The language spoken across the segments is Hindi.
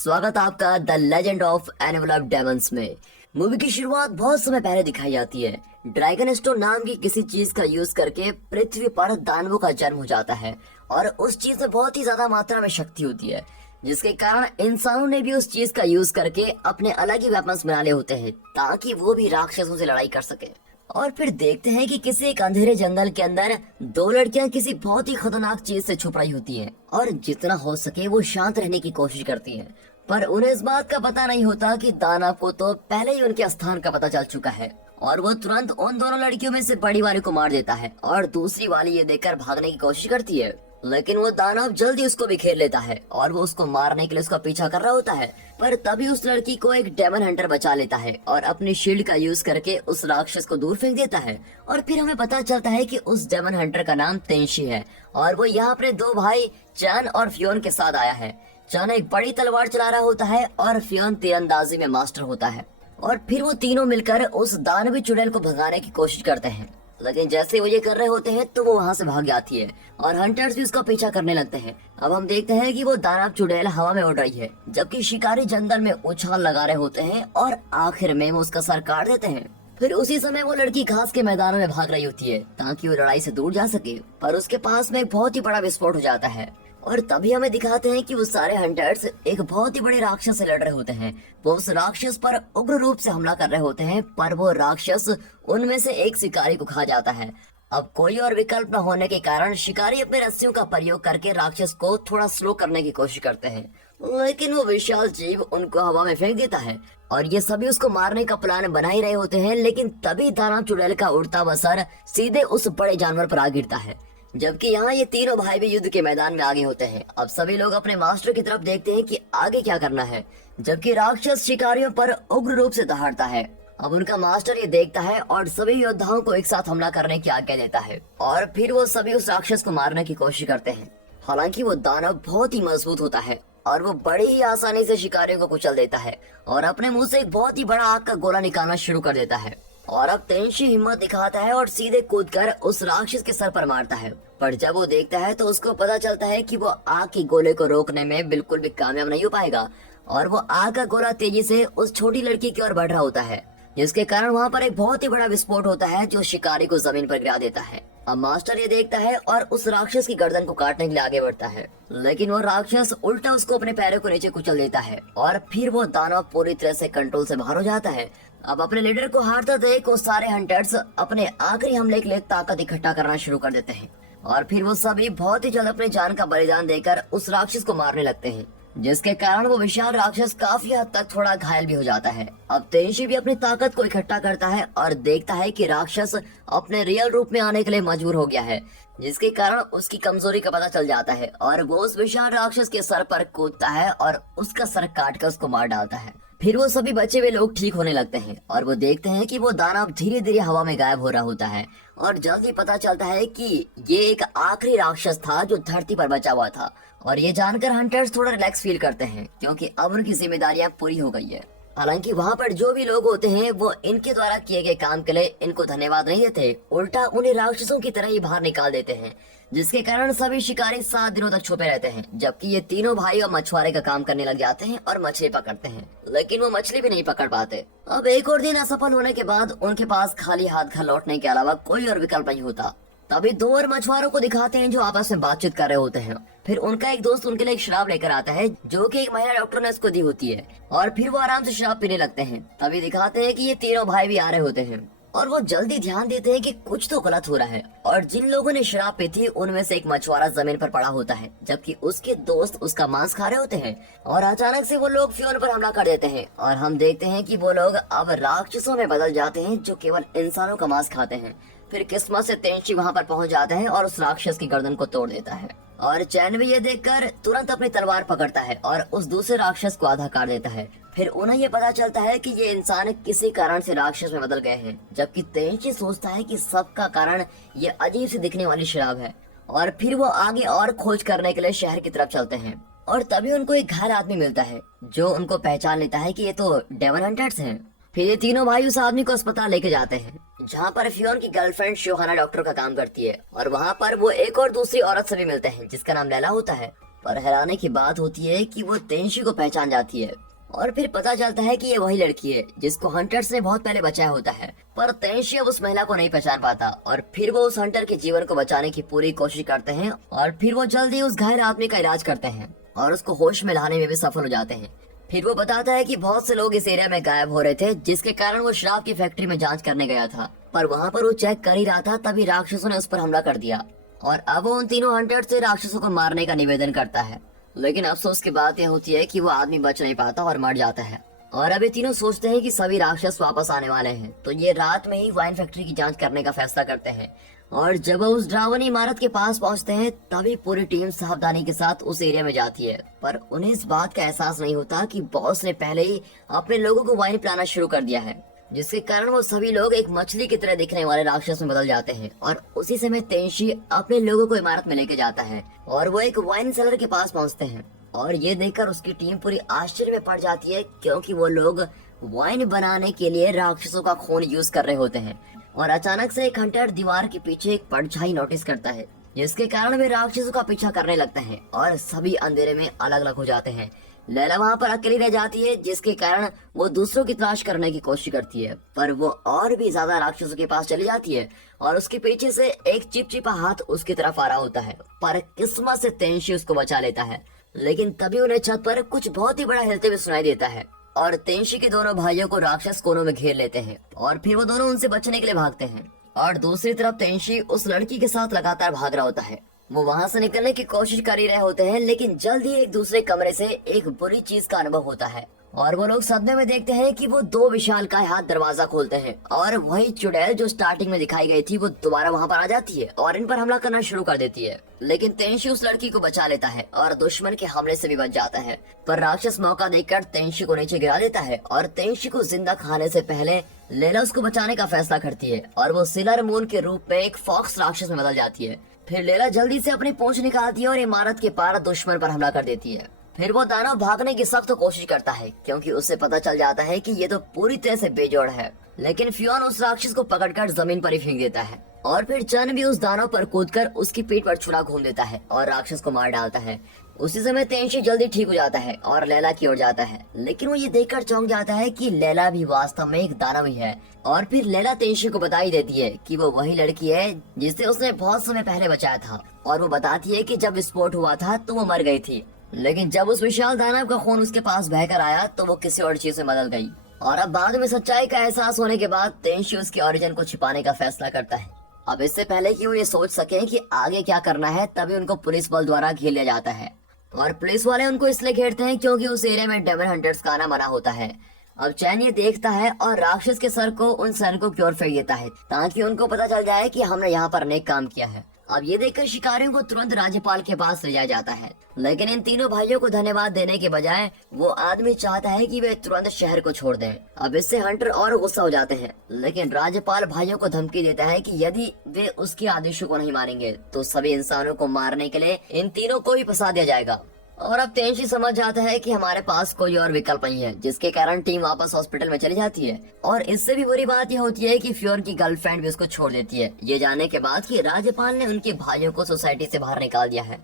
स्वागत है आपका the legend of envelope demons में। मूवी की शुरुआत बहुत समय पहले दिखाई जाती है। ड्रैगन स्टोन नाम की किसी चीज का यूज करके पृथ्वी पर दानवों का जन्म हो जाता है और उस चीज में बहुत ही ज्यादा मात्रा में शक्ति होती है, जिसके कारण इंसानों ने भी उस चीज का यूज करके अपने अलग ही वेपन्स बना लिए होते हैं ताकि वो भी राक्षसों से लड़ाई कर सके। और फिर देखते हैं कि किसी एक अंधेरे जंगल के अंदर दो लड़कियां किसी बहुत ही खतरनाक चीज से छुप रही होती हैं और जितना हो सके वो शांत रहने की कोशिश करती हैं, पर उन्हें इस बात का पता नहीं होता कि दानव को तो पहले ही उनके स्थान का पता चल चुका है और वो तुरंत उन दोनों लड़कियों में से बड़ी वाली को मार देता है और दूसरी वाली ये देखकर भागने की कोशिश करती है, लेकिन वो दानव जल्दी उसको भी घेर लेता है और वो उसको मारने के लिए उसका पीछा कर रहा होता है। पर तभी उस लड़की को एक डेमन हंटर बचा लेता है और अपनी शील्ड का यूज करके उस राक्षस को दूर फेंक देता है। और फिर हमें पता चलता है कि उस डेमन हंटर का नाम तेंशी है और वो यहाँ अपने दो भाई चैन और फियोन के साथ आया है। चैन एक बड़ी तलवार चला रहा होता है और फियोन तीरंदाजी में मास्टर होता है। और फिर वो तीनों मिलकर उस दानवी चुड़ैल को भगाने की कोशिश करते हैं, लेकिन जैसे वो ये कर रहे होते हैं तो वो वहाँ से भाग जाती है और हंटर्स भी उसका पीछा करने लगते हैं। अब हम देखते हैं कि वो दानव चुड़ैल हवा में उड़ रही है जबकि शिकारी जंगल में उछाल लगा रहे होते हैं और आखिर में वो उसका सर काट देते हैं। फिर उसी समय वो लड़की घास के मैदानों में भाग रही होती है ताकि वो लड़ाई से दूर जा सके, पर उसके पास में एक बहुत ही बड़ा विस्फोट हो जाता है और तभी हमें दिखाते हैं कि वो सारे हंटर्स एक बहुत ही बड़े राक्षस से लड़ रहे होते हैं। वो उस राक्षस पर उग्र रूप से हमला कर रहे होते हैं, पर वो राक्षस उनमें से एक शिकारी को खा जाता है। अब कोई और विकल्प न होने के कारण शिकारी अपने रस्सियों का प्रयोग करके राक्षस को थोड़ा स्लो करने की कोशिश करते हैं, लेकिन वो विशाल जीव उनको हवा में फेंक देता है और ये सभी उसको मारने का प्लान बना ही रहे होते हैं। लेकिन तभी दानव चुड़ैल का उड़ता हुआ सर सीधे उस बड़े जानवर पर आ गिरता है, जबकि यहाँ ये तीनों भाई भी युद्ध के मैदान में आगे होते हैं। अब सभी लोग अपने मास्टर की तरफ देखते हैं कि आगे क्या करना है, जबकि राक्षस शिकारियों पर उग्र रूप से दहाड़ता है। अब उनका मास्टर ये देखता है और सभी योद्धाओं को एक साथ हमला करने की आज्ञा देता है और फिर वो सभी उस राक्षस को मारने की कोशिश करते हैं। हालांकि वो दानव बहुत ही मजबूत होता है और वो बड़ी ही आसानी से शिकारियों को कुचल देता है और अपने मुंह से एक बहुत ही बड़ा आग का गोला निकालना शुरू कर देता है। और अब तेंशी हिम्मत दिखाता है और सीधे कूदकर उस राक्षस के सर पर मारता है, पर जब वो देखता है तो उसको पता चलता है कि वो आग के गोले को रोकने में बिल्कुल भी कामयाब नहीं हो पाएगा और वो आग का गोला तेजी से उस छोटी लड़की की ओर बढ़ रहा होता है, जिसके कारण वहाँ पर एक बहुत ही बड़ा विस्फोट होता है जो शिकारी को जमीन पर गिरा देता है। अब मास्टर ये देखता है और उस राक्षस की गर्दन को काटने के लिए आगे बढ़ता है, लेकिन वो राक्षस उल्टा उसको अपने पैरों को नीचे कुचल देता है और फिर वो दानव पूरी तरह से कंट्रोल से बाहर हो जाता है। अब अपने लीडर को हारता देख वो सारे हंटर्स अपने आखिरी हमले के लिए ताकत इकट्ठा करना शुरू कर देते हैं और फिर वो सभी बहुत ही जल्द अपनी जान का बलिदान देकर उस राक्षस को मारने लगते हैं, जिसके कारण वो विशाल राक्षस काफी हद तक थोड़ा घायल भी हो जाता है। अब तेंशी भी अपनी ताकत को इकट्ठा करता है और देखता है कि राक्षस अपने रियल रूप में आने के लिए मजबूर हो गया है, जिसके कारण उसकी कमजोरी का पता चल जाता है और वो उस विशाल राक्षस के सर पर कूदता है और उसका सर काट कर उसको मार डालता है। फिर वो सभी बचे हुए लोग ठीक होने लगते हैं और वो देखते हैं कि वो दानव धीरे धीरे हवा में गायब हो रहा होता है और जल्दी पता चलता है कि ये एक आखिरी राक्षस था जो धरती पर बचा हुआ था। और ये जानकर हंटर्स थोड़ा रिलैक्स फील करते हैं क्योंकि अब उनकी जिम्मेदारियां पूरी हो गई है। हालांकि वहाँ पर जो भी लोग होते हैं वो इनके द्वारा किए गए काम के लिए इनको धन्यवाद नहीं देते, उल्टा उन्हें राक्षसों की तरह ही बाहर निकाल देते हैं, जिसके कारण सभी शिकारी 7 दिनों तक छुपे रहते हैं, जबकि ये तीनों भाई और मछुआरे का काम करने लग जाते हैं और मछली पकड़ते हैं, लेकिन वो मछली भी नहीं पकड़ पाते। अब एक और दिन असफल होने के बाद उनके पास खाली हाथ घर लौटने के अलावा कोई और विकल्प नहीं होता। तभी दो और मछुआरों को दिखाते हैं जो आपस में बातचीत कर रहे होते हैं। फिर उनका एक दोस्त उनके लिए एक शराब लेकर आता है जो कि एक महिला डॉक्टर ने उसको दी होती है और फिर वो आराम से शराब पीने लगते हैं। तभी दिखाते हैं कि ये तीनों भाई भी आ रहे होते हैं और वो जल्दी ध्यान देते हैं कि कुछ तो गलत हो रहा है और जिन लोगों ने शराब पी थी उनमें से एक मछुआरा जमीन पर पड़ा होता है, जबकि उसके दोस्त उसका मांस खा रहे होते हैं। और अचानक से वो लोग फियोन पर हमला कर देते हैं और हम देखते हैं कि वो लोग अब राक्षसों में बदल जाते हैं जो केवल इंसानों का मांस खाते हैं। फिर किस्मत से तेंशी वहाँ पर पहुँच जाता है और उस राक्षस की गर्दन को तोड़ देता है और चैन भी ये देखकर तुरंत अपनी तलवार पकड़ता है और उस दूसरे राक्षस को आधा काट देता है। फिर उन्हें ये पता चलता है कि ये इंसान किसी कारण से राक्षस में बदल गए हैं, जबकि तेंशी सोचता है कि सबका कारण ये अजीब सी दिखने वाली शराब है। और फिर वो आगे और खोज करने के लिए शहर की तरफ चलते हैं और तभी उनको एक घायल आदमी मिलता है जो उनको पहचान लेता है कि ये तो डेमन हंटर्स हैं। फिर ये तीनों भाई उस आदमी को अस्पताल लेके जाते हैं जहाँ पर फियोन की गर्लफ्रेंड शोहाना डॉक्टर का काम करती है और वहाँ पर वो एक और दूसरी औरत से भी मिलते हैं जिसका नाम लैला होता है। पर हैरानी की बात होती है कि वो तेंशी को पहचान जाती है और फिर पता चलता है कि ये वही लड़की है जिसको हंटर्स ने बहुत पहले बचाया होता है। पर तेंशी अब उस महिला को नहीं पहचान पाता और फिर वो उस हंटर के जीवन को बचाने की पूरी कोशिश करते हैं और फिर वो जल्दी उस घायल आदमी का इलाज करते हैं और उसको होश में लाने में भी सफल हो जाते हैं। फिर वो बताता है कि बहुत से लोग इस एरिया में गायब हो रहे थे, जिसके कारण वो शराब की फैक्ट्री में जांच करने गया था, पर वहाँ पर वो चेक कर ही रहा था तभी राक्षसों ने उस पर हमला कर दिया और अब वो उन तीनों हंटर से राक्षसों को मारने का निवेदन करता है। लेकिन अफसोस की बात यह होती है कि वो आदमी बच नहीं पाता और मर जाता है और अब ये तीनों सोचते हैं कि सभी राक्षस वापस आने वाले हैं, तो ये रात में ही वाइन फैक्ट्री की जांच करने का फैसला करते हैं। और जब वो उस ड्रावनी इमारत के पास पहुंचते हैं तभी पूरी टीम सावधानी के साथ उस एरिया में जाती है, पर उन्हें इस बात का एहसास नहीं होता कि बॉस ने पहले ही अपने लोगों को वाइन पिलाना शुरू कर दिया है, जिसके कारण वो सभी लोग एक मछली की तरह दिखने वाले राक्षस में बदल जाते हैं। और उसी समय तेंशी अपने लोगों को इमारत में लेके जाता है और वो एक वाइन सेलर के पास पहुंचते हैं और ये देखकर उसकी टीम पूरी आश्चर्य में पड़ जाती है, क्योंकि वो लोग वाइन बनाने के लिए राक्षसों का खून यूज कर रहे होते हैं। और अचानक से एक हंटर दीवार के पीछे एक परछाई नोटिस करता है, जिसके कारण वे राक्षसों का पीछा करने लगते हैं और सभी अंधेरे में अलग अलग हो जाते हैं। लैला वहाँ पर अकेली रह जाती है, जिसके कारण वो दूसरों की तलाश करने की कोशिश करती है, पर वो और भी ज्यादा राक्षसों के पास चली जाती है और उसके पीछे से एक चिपचिपा हाथ उसकी तरफ आ रहा होता है, पर किस्मत से तेंशी उसको बचा लेता है। लेकिन तभी उन्हें छत पर कुछ बहुत ही बड़ा हिलते हुए सुनाई देता है और तेंशी के दोनों भाइयों को राक्षस कोनों में घेर लेते हैं और फिर वो दोनों उनसे बचने के लिए भागते हैं। और दूसरी तरफ तेंशी उस लड़की के साथ लगातार भाग रहा होता है। वो वहाँ से निकलने की कोशिश कर ही रहे होते हैं, लेकिन जल्द ही एक दूसरे कमरे से एक बुरी चीज का अनुभव होता है और वो लोग सदमे में देखते हैं कि वो दो विशालकाय हाथ दरवाजा खोलते हैं और वही चुड़ैल जो स्टार्टिंग में दिखाई गई थी वो दोबारा वहाँ पर आ जाती है और इन पर हमला करना शुरू कर देती है। लेकिन तेंशी उस लड़की को बचा लेता है और दुश्मन के हमले से भी बच जाता है, पर राक्षस मौका देखकर तेंशी को नीचे गिरा देता है और तेंशी को जिंदा खाने से पहले लैला उसको बचाने का फैसला करती है और वो सिलर मून के रूप में एक फॉक्स राक्षस में बदल जाती है। फिर लैला जल्दी से अपनी पूंछ निकालती है और इमारत के पार दुश्मन पर हमला कर देती है। फिर वो दानव भागने की सख्त कोशिश करता है, क्योंकि उसे पता चल जाता है कि ये तो पूरी तरह से बेजोड़ है, लेकिन फ्योन उस राक्षस को पकड़कर जमीन पर ही फेंक देता है और फिर चन भी उस दानव पर कूदकर उसकी पीठ पर छुरा घूम देता है और राक्षस को मार डालता है। उसी समय तेंशी जल्दी ठीक हो जाता है और लैला की ओर जाता है, लेकिन वो ये देखकर चौंक जाता है कि लैला भी वास्तव में एक दानव ही है। और फिर लैला तेंशी को बधाई देती है कि वो वही लड़की है जिसे उसने बहुत समय पहले बचाया था और वो बताती है कि जब विस्फोट हुआ था तो वो मर गई थी, लेकिन जब उस विशाल दानव का खून उसके पास बहकर आया तो वो किसी और चीज में बदल गई। और अब बाद में सच्चाई का एहसास होने के बाद तेंशी उसकी ओरिजिन को छिपाने का फैसला करता है। अब इससे पहले कि वो ये सोच सके कि आगे क्या करना है, तभी उनको पुलिस बल द्वारा घेर लिया जाता है और पुलिस वाले उनको इसलिए घेरते हैं क्योंकि उस एरिया में डेमन हंटर्स का आना मना होता है। अब चैन ये देखता है और राक्षस के सर को उन सैनिकों की ओर फेंक देता है ताकि उनको पता चल जाए कि हमने यहाँ पर नेक काम किया है। अब ये देखकर शिकारियों को तुरंत राज्यपाल के पास ले जाया जाता है, लेकिन इन तीनों भाइयों को धन्यवाद देने के बजाय वो आदमी चाहता है कि वे तुरंत शहर को छोड़ दें। अब इससे हंटर और गुस्सा हो जाते हैं, लेकिन राज्यपाल भाइयों को धमकी देता है कि यदि वे उसके आदेशों को नहीं मानेंगे तो सभी इंसानों को मारने के लिए इन तीनों को ही फंसा दिया जाएगा। और अब तेंशी समझ जाता है कि हमारे पास कोई और विकल्प नहीं है, जिसके कारण टीम वापस हॉस्पिटल में चली जाती है। और इससे भी बुरी बात यह होती है कि फ्योन की गर्लफ्रेंड भी उसको छोड़ देती है, ये जानने के बाद कि राज्यपाल ने उनके भाइयों को सोसाइटी से बाहर निकाल दिया है।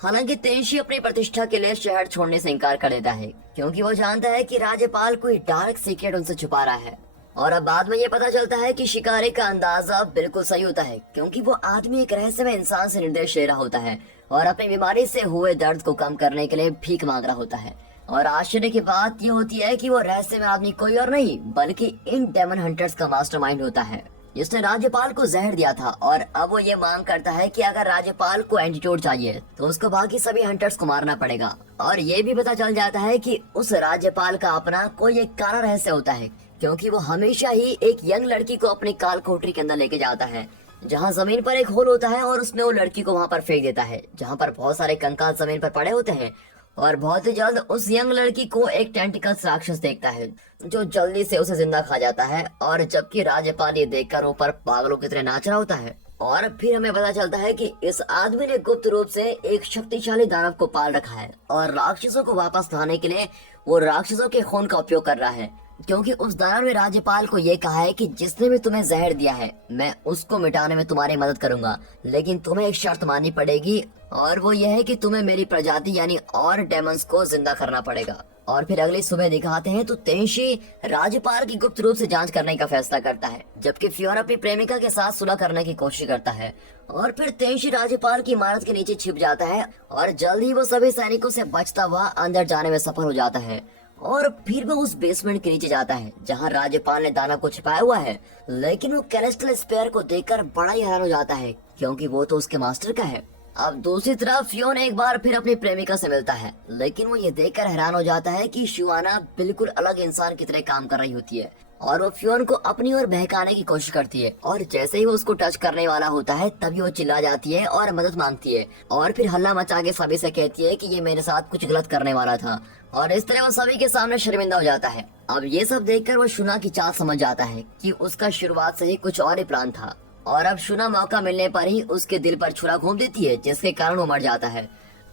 हालांकि तेंशी अपनी प्रतिष्ठा के लिए शहर छोड़ने से इनकार कर देता है, क्योंकि वो जानता है कि राज्यपाल कोई डार्क सीक्रेट उनसे छुपा रहा है। और अब बाद में ये पता चलता है कि शिकारी का अंदाजा बिल्कुल सही होता है, क्योंकि वो आदमी एक रहस्यमय इंसान से निर्देश ले रहा होता है और अपनी बीमारी से हुए दर्द को कम करने के लिए भीख मांग रहा होता है। और आश्चर्य की बात ये होती है कि वो रहस्यमय आदमी कोई और नहीं बल्कि इन डेमन हंटर्स का मास्टरमाइंड होता है, जिसने राज्यपाल को जहर दिया था। और अब वो ये मांग करता है कि अगर राज्यपाल को एंटीडोट चाहिए तो उसको बाकी सभी हंटर्स को मारना पड़ेगा। और ये भी पता चल जाता है कि उस राज्यपाल का अपना कोई एक काला रहस्य होता है, क्योंकि वो हमेशा ही एक यंग लड़की को अपनी काल कोठरी के अंदर लेके जाता है, जहाँ जमीन पर एक होल होता है और उसमें वो लड़की को वहाँ पर फेंक देता है, जहाँ पर बहुत सारे कंकाल जमीन पर पड़े होते हैं। और बहुत ही जल्द उस यंग लड़की को एक टेंटिकल्स राक्षस देखता है, जो जल्दी से उसे जिंदा खा जाता है। और जबकि राज्यपाल ये देखकर ऊपर पागलों की तरह नाच रहा होता है। और फिर हमें पता चलता है कि इस आदमी ने गुप्त रूप से एक शक्तिशाली दानव को पाल रखा है और राक्षसों को वापस लाने के लिए वो राक्षसों के खून का उपयोग कर रहा है। क्योंकि उस दानव ने राज्यपाल को ये कहा है कि जिसने भी तुम्हें जहर दिया है मैं उसको मिटाने में तुम्हारी मदद करूंगा, लेकिन तुम्हें एक शर्त माननी पड़ेगी और वो ये है कि तुम्हें मेरी प्रजाति यानी और डेमंस को जिंदा करना पड़ेगा। और फिर अगली सुबह दिखाते हैं तो तेंशी राज्यपाल की गुप्त रूप से जांच करने का फैसला करता है, जबकि फियोना अपनी प्रेमिका के साथ सुलह करने की कोशिश करता है। और फिर तेंशी राज्यपाल की इमारत के नीचे छिप जाता है और जल्द ही वो सभी सैनिकों से बचता हुआ अंदर जाने में सफल हो जाता है। और फिर वो उस बेसमेंट के नीचे जाता है जहाँ राज्यपाल ने दानव को छिपाया हुआ है, लेकिन वो कैलेस्ट्रल स्पेयर को देखकर बड़ा ही हैरान हो जाता है क्योंकि वो तो उसके मास्टर का है। अब दूसरी तरफ फियोन एक बार फिर अपनी प्रेमिका से मिलता है, लेकिन वो ये देखकर हैरान हो जाता है कि शिवाना बिल्कुल अलग इंसान की तरह काम कर रही होती है और वो फियोन को अपनी ओर बहकाने की कोशिश करती है। और जैसे ही वो उसको टच करने वाला होता है तभी वो चिल्ला जाती है और मदद मांगती है और फिर हल्ला मचा के सभी से कहती है कि ये मेरे साथ कुछ गलत करने वाला था और इस तरह वो सभी के सामने शर्मिंदा हो जाता है। अब ये सब देखकर वो शुना की चाल समझ जाता है कि उसका शुरुआत से ही कुछ और ही प्लान था और अब शुना मौका मिलने पर ही उसके दिल पर छुरा घूम देती है, जिसके कारण वो मर जाता है।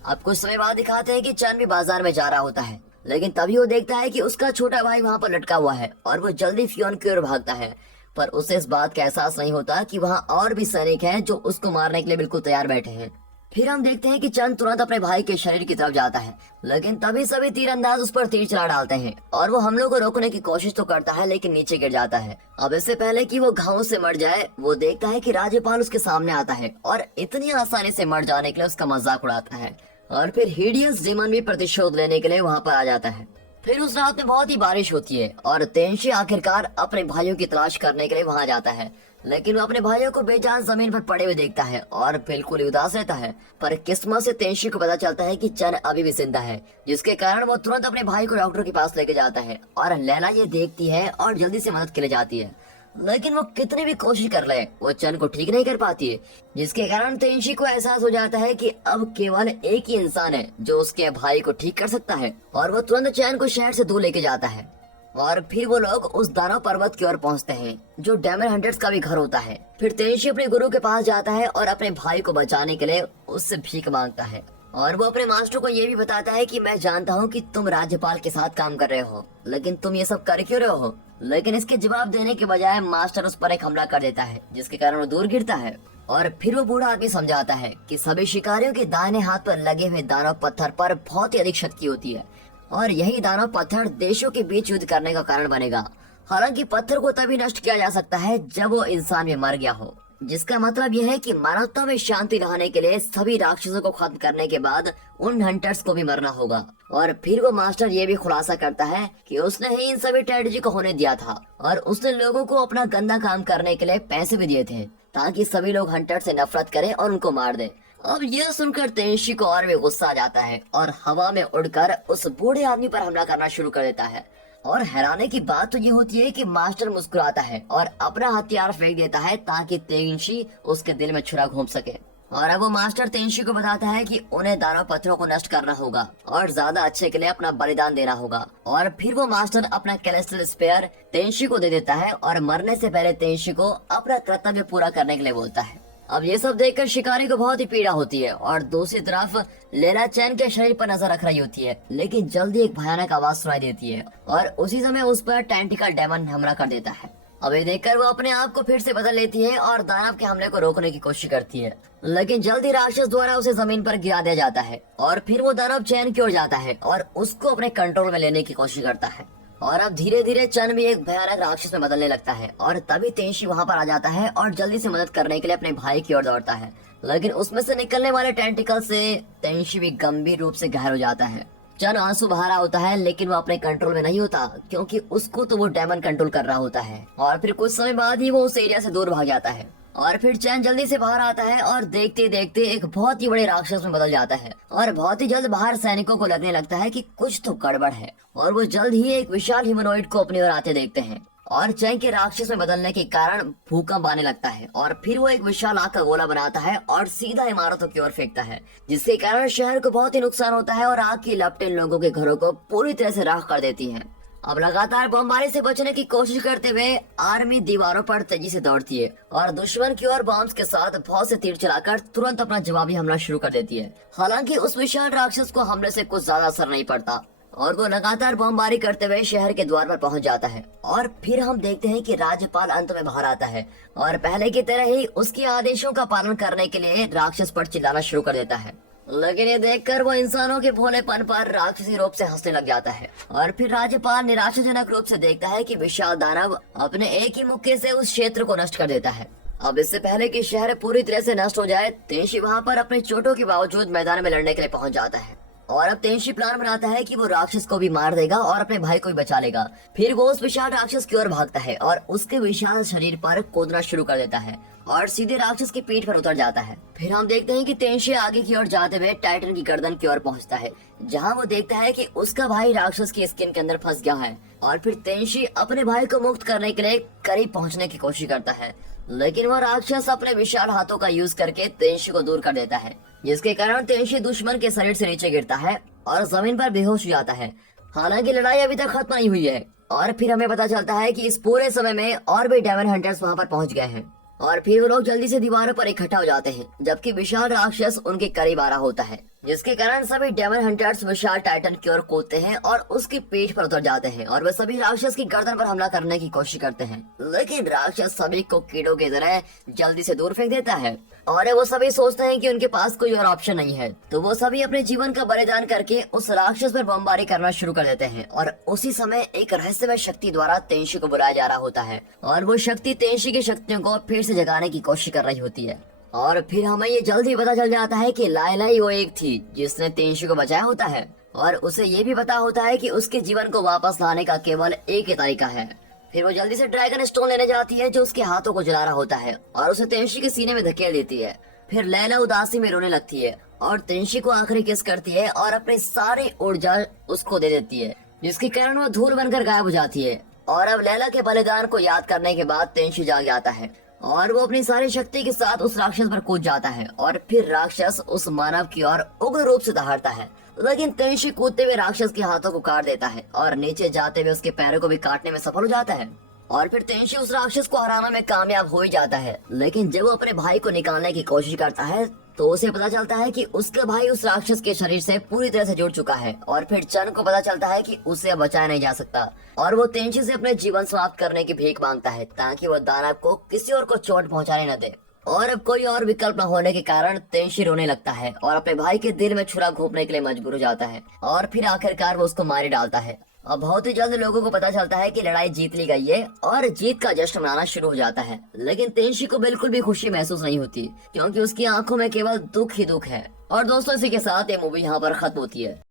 अब कुछ समय बाद दिखाते हैं कि चैन भी बाजार में जा रहा होता है, लेकिन तभी वो देखता है कि उसका छोटा भाई वहाँ पर लटका हुआ है और वो जल्दी फियोन की ओर भागता है, पर उसे इस बात का एहसास नहीं होता कि वहाँ और भी सैनिक हैं जो उसको मारने के लिए बिल्कुल तैयार बैठे हैं। फिर हम देखते हैं कि चंद तुरंत अपने भाई के शरीर की तरफ जाता है, लेकिन तभी सभी तीरंदाज उस पर तीर चला डालते हैं और वो हमलों को रोकने की कोशिश तो करता है लेकिन नीचे गिर जाता है। अब इससे पहले कि वो घाव से मर जाए वो देखता है कि राज्यपाल उसके सामने आता है और इतनी आसानी से मर जाने के लिए उसका मजाक उड़ाता है। और फिर हिडियस डेमन भी प्रतिशोध लेने के लिए वहाँ पर आ जाता है। फिर उस रात में बहुत ही बारिश होती है और तेंशी आखिरकार अपने भाइयों की तलाश करने के लिए वहाँ जाता है, लेकिन वो अपने भाइयों को बेजान जमीन पर पड़े हुए देखता है और बिल्कुल उदास रहता है। पर किस्मत से तेंशी को पता चलता है कि चन अभी भी जिंदा है, जिसके कारण वो तुरंत अपने भाई को डॉक्टर के पास लेके जाता है और लैला ये देखती है और जल्दी से मदद के लिए जाती है, लेकिन वो कितनी भी कोशिश कर ले वो चन को ठीक नहीं कर पाती है, जिसके कारण तेंशी को एहसास हो जाता है कि अब केवल एक ही इंसान है जो उसके भाई को ठीक कर सकता है और वो तुरंत चैन को शहर से दूर लेके जाता है। और फिर वो लोग उस दानव पर्वत की ओर पहुंचते हैं जो डेमन हंटर्स का भी घर होता है। फिर तेंशी अपने गुरु के पास जाता है और अपने भाई को बचाने के लिए उससे भीख मांगता है और वो अपने मास्टर को ये भी बताता है कि मैं जानता हूँ कि तुम राज्यपाल के साथ काम कर रहे हो, लेकिन तुम ये सब कर क्यों रहे हो। लेकिन इसके जवाब देने के बजाय मास्टर उस पर एक हमला कर देता है, जिसके कारण वो दूर गिरता है। और फिर वो बूढ़ा आदमी समझाता है कि सभी शिकारियों के दाहिने हाथ पर लगे हुए दानव पत्थर पर बहुत ही अधिक शक्ति होती है और यही दानव पत्थर देशों के बीच युद्ध करने का कारण बनेगा। हालांकि पत्थर को तभी नष्ट किया जा सकता है जब वो इंसान में मर गया हो, जिसका मतलब यह है कि मानवता में शांति लाने के लिए सभी राक्षसों को खत्म करने के बाद उन हंटर्स को भी मरना होगा। और फिर वो मास्टर ये भी खुलासा करता है कि उसने ही इन सभी ट्रेजेडी को होने दिया था और उसने लोगों को अपना गंदा काम करने के लिए पैसे भी दिए थे ताकि सभी लोग हंटर से नफरत करें और उनको मार दें। अब यह सुनकर तेंशी को और भी गुस्सा आ जाता है और हवा में उड़कर उस बूढ़े आदमी पर हमला करना शुरू कर देता है। और हैरानी की बात तो ये होती है कि मास्टर मुस्कुराता है और अपना हथियार फेंक देता है ताकि तेंशी उसके दिल में छुरा घोंप सके। और अब वो मास्टर तेंशी को बताता है कि उन्हें दानव पत्थरों को नष्ट करना होगा और ज्यादा अच्छे के लिए अपना बलिदान देना होगा। और फिर वो मास्टर अपना कैलेस्ट्रल स्पेयर तेंशी को दे देता है और मरने से पहले तेंशी को अपना कर्तव्य पूरा करने के लिए बोलता है। अब ये सब देखकर शिकारी को बहुत ही पीड़ा होती है और दूसरी तरफ लैला चैन के शरीर पर नजर रख रही होती है, लेकिन जल्दी एक भयानक आवाज सुनाई देती है और उसी समय उस पर टेंटिकल डेमन हमला कर देता है। अब ये देखकर वो अपने आप को फिर से बदल लेती है और दानव के हमले को रोकने की कोशिश करती है, लेकिन जल्दी राक्षस द्वारा उसे जमीन पर गिरा दिया जाता है। और फिर वो दानव चैन की ओर जाता है और उसको अपने कंट्रोल में लेने की कोशिश करता है। और अब धीरे धीरे चन भी एक भयानक राक्षस में बदलने लगता है और तभी तेंशी वहाँ पर आ जाता है और जल्दी से मदद करने के लिए अपने भाई की ओर दौड़ता है, लेकिन उसमें से निकलने वाले टेंटिकल से तेंशी भी गंभीर रूप से घायल हो जाता है। चन आंसू बहा रहा होता है, लेकिन वो अपने कंट्रोल में नहीं होता क्योंकि उसको तो वो डेमन कंट्रोल कर रहा होता है। और फिर कुछ समय बाद ही वो उस एरिया से दूर भाग जाता है। और फिर चैन जल्दी से बाहर आता है और देखते देखते एक बहुत ही बड़े राक्षस में बदल जाता है और बहुत ही जल्द बाहर सैनिकों को लगने लगता है कि कुछ तो गड़बड़ है और वो जल्द ही एक विशाल ह्यूमनॉइड को अपनी ओर आते देखते हैं। और चैन के राक्षस में बदलने के कारण भूकंप आने लगता है और फिर वो एक विशाल आग का गोला बनाता है और सीधा इमारतों की ओर फेंकता है, जिसके कारण शहर को बहुत ही नुकसान होता है और आग की लपटें लोगों के घरों को पूरी तरह से राख कर देती है। अब लगातार बमबारी से बचने की कोशिश करते हुए आर्मी दीवारों पर तेजी से दौड़ती है और दुश्मन की ओर बॉम्ब्स के साथ बहुत से तीर चलाकर तुरंत अपना जवाबी हमला शुरू कर देती है। हालांकि उस विशाल राक्षस को हमले से कुछ ज्यादा असर नहीं पड़ता और वो लगातार बमबारी करते हुए शहर के द्वार पर पहुंच जाता है। और फिर हम देखते हैं कि राज्यपाल अंत में बाहर आता है और पहले की तरह ही उसके आदेशों का पालन करने के लिए राक्षस पर चिल्लाना शुरू कर देता है। लेकिन ये देखकर वो इंसानों के भोलेपन पर राक्षसी रूप से हंसने लग जाता है। और फिर राज्यपाल निराशाजनक रूप से देखता है कि विशाल दानव अपने एक ही मुक्के से उस क्षेत्र को नष्ट कर देता है। अब इससे पहले कि शहर पूरी तरह से नष्ट हो जाए, तेंशी वहाँ पर अपने चोटों के बावजूद मैदान में लड़ने के लिए पहुंच जाता है। और अब तेंशी प्लान बनाता है कि वो राक्षस को भी मार देगा और अपने भाई को भी बचा लेगा। फिर वो उस विशाल राक्षस की ओर भागता है और उसके विशाल शरीर पर कूदना शुरू कर देता है और सीधे राक्षस की पीठ पर उतर जाता है। फिर हम देखते हैं कि तेंशी आगे की ओर जाते हुए टाइटन की गर्दन की ओर पहुंचता है, जहां वो देखता है कि उसका भाई राक्षस की स्किन के अंदर फंस गया है। और फिर तेंशी अपने भाई को मुक्त करने के लिए करीब पहुंचने की कोशिश करता है, लेकिन वो राक्षस अपने विशाल हाथों का यूज करके तेंशी को दूर कर देता है, जिसके कारण तेंशी दुश्मन के शरीर से नीचे गिरता है और जमीन पर बेहोश हो जाता है। हालांकि लड़ाई अभी तक खत्म नहीं हुई है। और फिर हमें पता चलता है कि इस पूरे समय में और भी डेमन हंटर्स वहां पर पहुंच गए हैं और फिर वो लोग जल्दी से दीवारों पर इकट्ठा हो जाते हैं, जबकि विशाल राक्षस उनके करीब आ रहा होता है, जिसके कारण सभी डेमन हंटर्स विशाल टाइटन की ओर कूदते हैं और उसकी पीठ पर उतर जाते हैं और वे सभी राक्षस की गर्दन पर हमला करने की कोशिश करते हैं। लेकिन राक्षस सभी को कीड़ों की तरह जल्दी से दूर फेंक देता है और वो सभी सोचते हैं कि उनके पास कोई और ऑप्शन नहीं है, तो वो सभी अपने जीवन का बलिदान करके उस राक्षस पर बमबारी करना शुरू कर देते हैं। और उसी समय एक रहस्यमय शक्ति द्वारा तेंशी को बुलाया जा रहा होता है और वो शक्ति तेंशी की शक्तियों को फिर से जगाने की कोशिश कर रही होती है। और फिर हमें ये जल्दी पता चल जाता है कि लाइलाई वो एक थी जिसने तेंशी को बचाया होता है और उसे ये भी पता होता है कि उसके जीवन को वापस लाने का केवल एक ही तरीका है। फिर वो जल्दी से ड्रैगन स्टोन लेने जाती है जो उसके हाथों को जला रहा होता है और उसे तेंशी के सीने में धकेल देती है। फिर लैला उदासी में रोने लगती है और तेंशी को आखिरी किस करती है और अपनी सारी ऊर्जा उसको दे देती है, जिसके कारण वो धूल बनकर गायब हो जाती है। और अब लैला के बलिदान को याद करने के बाद तेंशी जाग जाता है और वो अपनी सारी शक्ति के साथ उस राक्षस पर कूद जाता है और फिर राक्षस उस मानव की ओर उग्र रूप से दहाड़ता है। लेकिन तेंशी कूदते हुए राक्षस के हाथों को काट देता है और नीचे जाते हुए उसके पैरों को भी काटने में सफल हो जाता है। और फिर तेंशी उस राक्षस को हराने में कामयाब हो ही जाता है। लेकिन जब वो अपने भाई को निकालने की कोशिश करता है तो उसे पता चलता है कि उसका भाई उस राक्षस के शरीर से पूरी तरह से जुड़ चुका है। और फिर चन को पता चलता है कि उसे अब बचाया नहीं जा सकता और वो तेंशी से अपने जीवन समाप्त करने की भीख मांगता है ताकि वो दानव को किसी और को चोट पहुंचाने न दे। और अब कोई और विकल्प न होने के कारण तेंशी रोने लगता है और अपने भाई के दिल में छुरा घोंपने के लिए मजबूर हो जाता है और फिर आखिरकार वो उसको मार ही डालता है। अब बहुत ही जल्द लोगों को पता चलता है कि लड़ाई जीत ली गई है और जीत का जश्न मनाना शुरू हो जाता है। लेकिन तेंशी को बिल्कुल भी खुशी महसूस नहीं होती क्योंकि उसकी आंखों में केवल दुख ही दुख है। और दोस्तों, इसी के साथ ये मूवी यहाँ पर खत्म होती है।